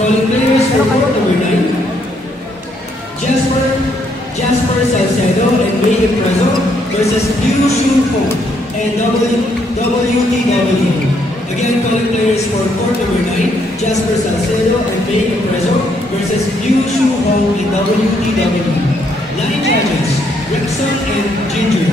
Calling players for court number 9. Jasper Salcedo and May Impreso versus Liu Shu Hong and WTW. Again, calling players for court number 9. Jasper Salcedo and May Impreso versus Liu Shu Hong and WTW. Line judges, Rexon and Ginger.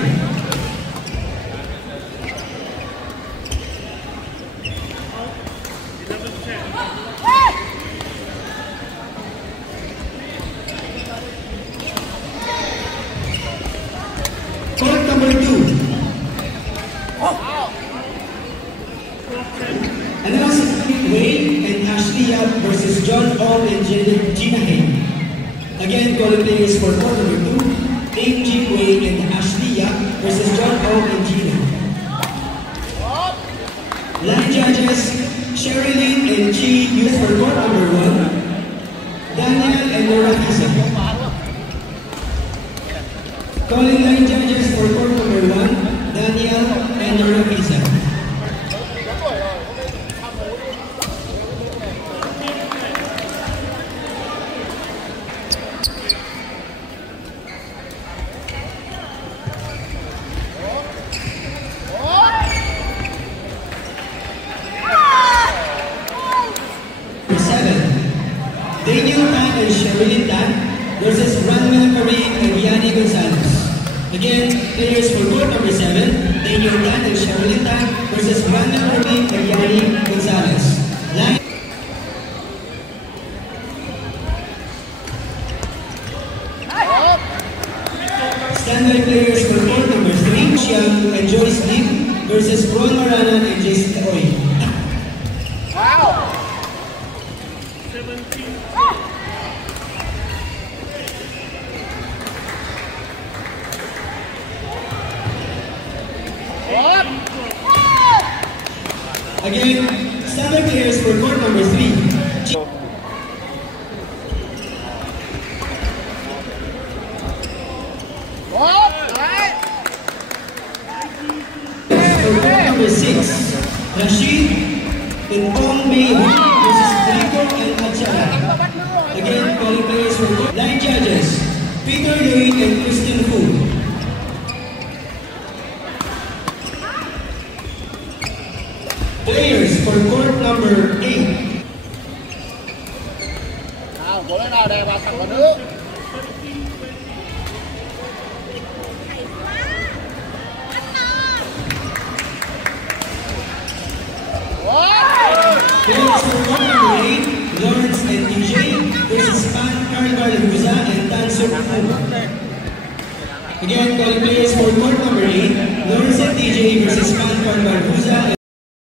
Court number 2. Announcing Wayne and Ashley Yap versus John Ong and Gina Hay. Again, calling players for court number 2. Jim Wayne and Ashley Yap versus John Ong and Gina. Line judges, Sherilyn and Chi used for court number 1. Daniel and Laura Kisa. Calling line judges for court number 1, Daniel and Laura Kisa. Daniel Tan and Sherilyn Tan versus Ranmel Karim and Yanni Gonzalez. Again, players for court number 7, Daniel Tan and Sherilyn Tan versus Ranmel Karim and Yanni Gonzalez. Line. Standby players for court number 3, Xiang and Joyce Lim versus Ron Marana and Jason Oy. Wow! Again, standby players for court number 3. For court number 6, Rashid and Ong May versus Rico and Achara. Again, calling players for court. Line judges, Peter Lloyd and Christian Fu. Players for court number 8. Nào, cố lên nào, đè vào thẳng vào nước. Players for court number 8, Lawrence and DJ versus Pan Carnival Huza and Tansuk Fu. Again, calling players for court number 8, Lawrence and DJ versus Pan Carnival Huza.